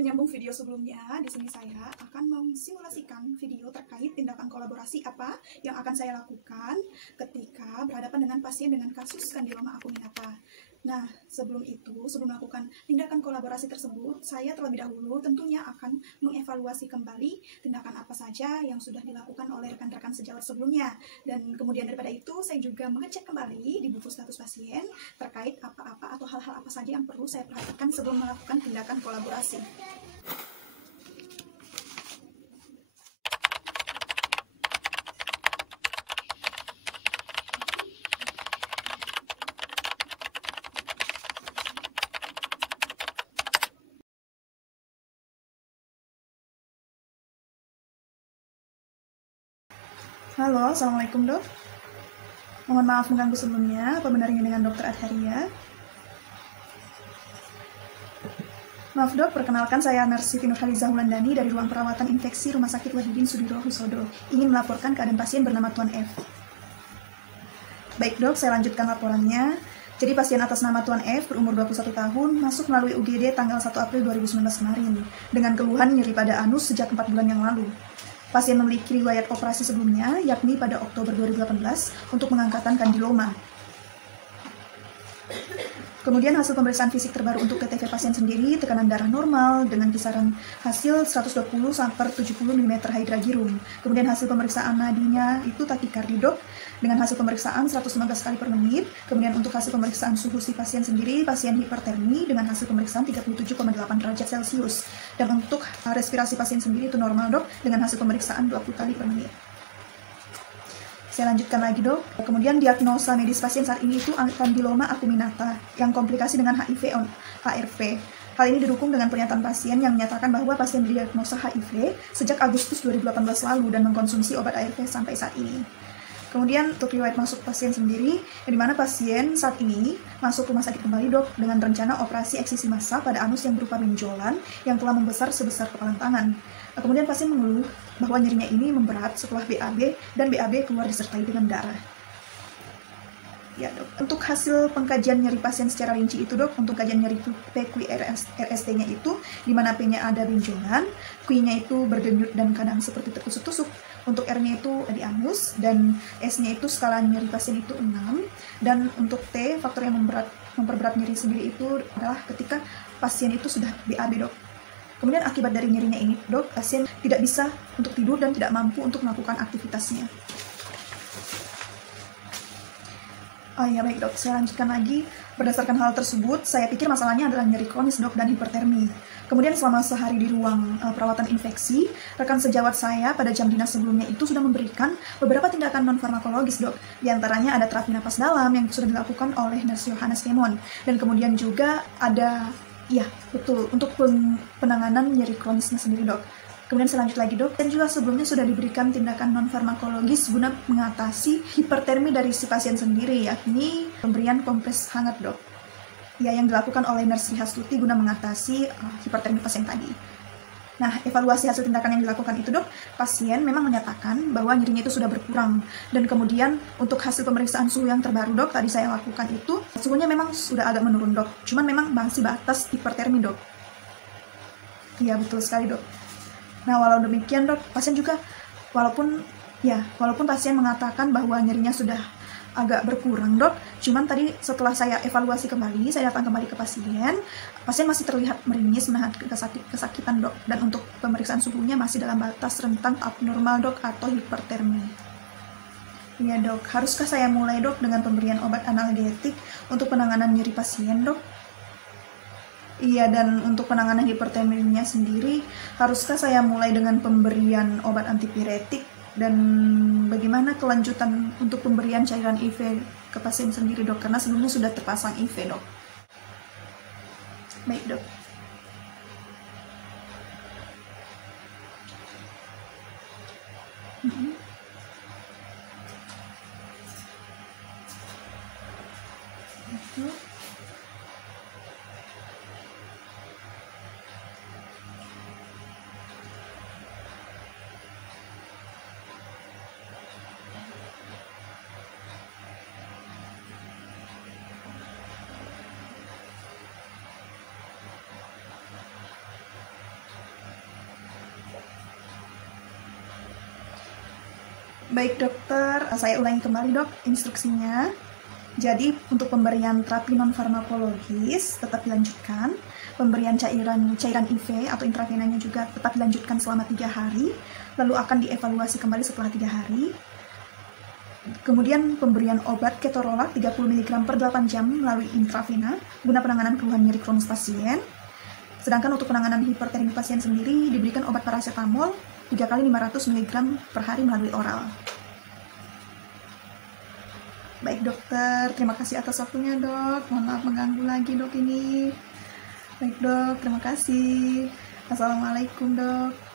Menyambung video sebelumnya, di sini saya akan memsimulasikan video terkait tindakan kolaborasi apa yang akan saya lakukan ketika berhadapan dengan pasien dengan kasus kandiloma acuminata. Nah, sebelum melakukan tindakan kolaborasi tersebut, saya terlebih dahulu tentunya akan mengevaluasi kembali tindakan apa saja yang sudah dilakukan oleh rekan-rekan sejawat sebelumnya. Dan kemudian daripada itu, saya juga mengecek kembali di buku status pasien terkait apa-apa atau hal-hal apa saja yang perlu saya perhatikan sebelum melakukan tindakan kolaborasi. Halo, Assalamualaikum dok. Mohon maaf mengganggu sebelumnya, apa benar ini dengan Dr. Adharia? Maaf dok, perkenalkan saya Narsi Nurhaliza Wulandani dari ruang perawatan infeksi Rumah Sakit Wahidin Sudirohusodo. Ingin melaporkan keadaan pasien bernama Tuan F. Baik dok, saya lanjutkan laporannya. Jadi pasien atas nama Tuan F berumur 21 tahun masuk melalui UGD tanggal 1 April 2019 kemarin dengan keluhan nyeri pada anus sejak 4 bulan yang lalu. Pasien memiliki riwayat operasi sebelumnya, yakni pada Oktober 2018 untuk pengangkatan kandiloma. Kemudian hasil pemeriksaan fisik terbaru untuk TTV pasien sendiri, tekanan darah normal dengan kisaran hasil 120/70 mm hydragirum. Kemudian hasil pemeriksaan nadinya itu takikardi dok, dengan hasil pemeriksaan 115 kali per menit. Kemudian untuk hasil pemeriksaan suhu si pasien sendiri, pasien hipertermi dengan hasil pemeriksaan 37,8 derajat Celcius. Dan untuk respirasi pasien sendiri itu normal dok, dengan hasil pemeriksaan 20 kali per menit. Saya lanjutkan lagi dok. Kemudian diagnosa medis pasien saat ini itu kandiloma acuminata yang komplikasi dengan HIV on HRV. Hal ini didukung dengan pernyataan pasien yang menyatakan bahwa pasien didiagnosa HIV sejak Agustus 2018 lalu dan mengkonsumsi obat ARV sampai saat ini. Kemudian untuk riwayat masuk pasien sendiri, di mana pasien saat ini masuk rumah sakit kembali dok dengan rencana operasi eksisi massal pada anus yang berupa benjolan yang telah membesar sebesar kepalan tangan. Kemudian pasien mengeluh bahwa nyerinya ini memberat setelah BAB dan BAB keluar disertai dengan darah. Ya dok, untuk hasil pengkajian nyeri pasien secara rinci itu dok, untuk kajian nyeri PQRST-nya itu, di mana P-nya ada benjolan, Q-nya itu berdenyut dan kadang seperti tertusuk-tusuk, untuk R-nya itu di anus, dan S-nya itu skala nyeri pasien itu 6, dan untuk T, faktor yang memperberat nyeri sendiri itu adalah ketika pasien itu sudah BAB dok. Kemudian akibat dari nyerinya ini dok, pasien tidak bisa untuk tidur dan tidak mampu untuk melakukan aktivitasnya. Oh ya baik dok, saya lanjutkan lagi. Berdasarkan hal tersebut, saya pikir masalahnya adalah nyeri kronis dok dan hipertermi. Kemudian selama sehari di ruang perawatan infeksi, rekan sejawat saya pada jam dinas sebelumnya itu sudah memberikan beberapa tindakan non-farmakologis dok. Di antaranya ada terapi napas dalam yang sudah dilakukan oleh Nurse Yohanes Kemon. Dan kemudian juga ada, ya betul, untuk penanganan nyeri kronisnya sendiri dok. Kemudian selanjut lagi dok, dan juga sebelumnya sudah diberikan tindakan non-farmakologis guna mengatasi hipertermi dari si pasien sendiri, yakni pemberian kompres hangat dok. Ya, yang dilakukan oleh Nurse Hastuti guna mengatasi hipertermi pasien tadi. Nah, evaluasi hasil tindakan yang dilakukan itu dok, pasien memang menyatakan bahwa nyerinya itu sudah berkurang. Dan kemudian untuk hasil pemeriksaan suhu yang terbaru dok, tadi saya lakukan itu, suhunya memang sudah agak menurun dok. Cuman memang masih batas hipertermi dok. Iya, betul sekali dok. Nah, walau demikian dok, pasien juga walaupun pasien mengatakan bahwa nyerinya sudah agak berkurang dok, cuman tadi setelah saya evaluasi kembali, saya datang kembali ke pasien masih terlihat meringis, menahan kesakitan dok, dan untuk pemeriksaan suhunya masih dalam batas rentang abnormal dok atau hipertermi. Iya dok, haruskah saya mulai dok dengan pemberian obat analgetik untuk penanganan nyeri pasien dok? Iya, dan untuk penanganan hiperterminya sendiri, haruskah saya mulai dengan pemberian obat antipiretik? Dan bagaimana kelanjutan untuk pemberian cairan IV ke pasien sendiri dok? Karena sebelumnya sudah terpasang IV dok. Baik dok. Baik dokter, saya ulangi kembali dok instruksinya. Jadi untuk pemberian terapi non farmakologis tetap dilanjutkan, pemberian cairan IV atau intravenanya juga tetap dilanjutkan selama 3 hari, lalu akan dievaluasi kembali setelah 3 hari. Kemudian pemberian obat ketorolac 30 mg per 8 jam melalui intravena guna penanganan keluhan nyeri kronis pasien. Sedangkan untuk penanganan hipertermi pasien sendiri diberikan obat paracetamol 3 kali 500 mg per hari melalui oral. Baik dokter, terima kasih atas waktunya dok. Mohon maaf mengganggu lagi dok ini. Baik dok, terima kasih. Assalamualaikum dok.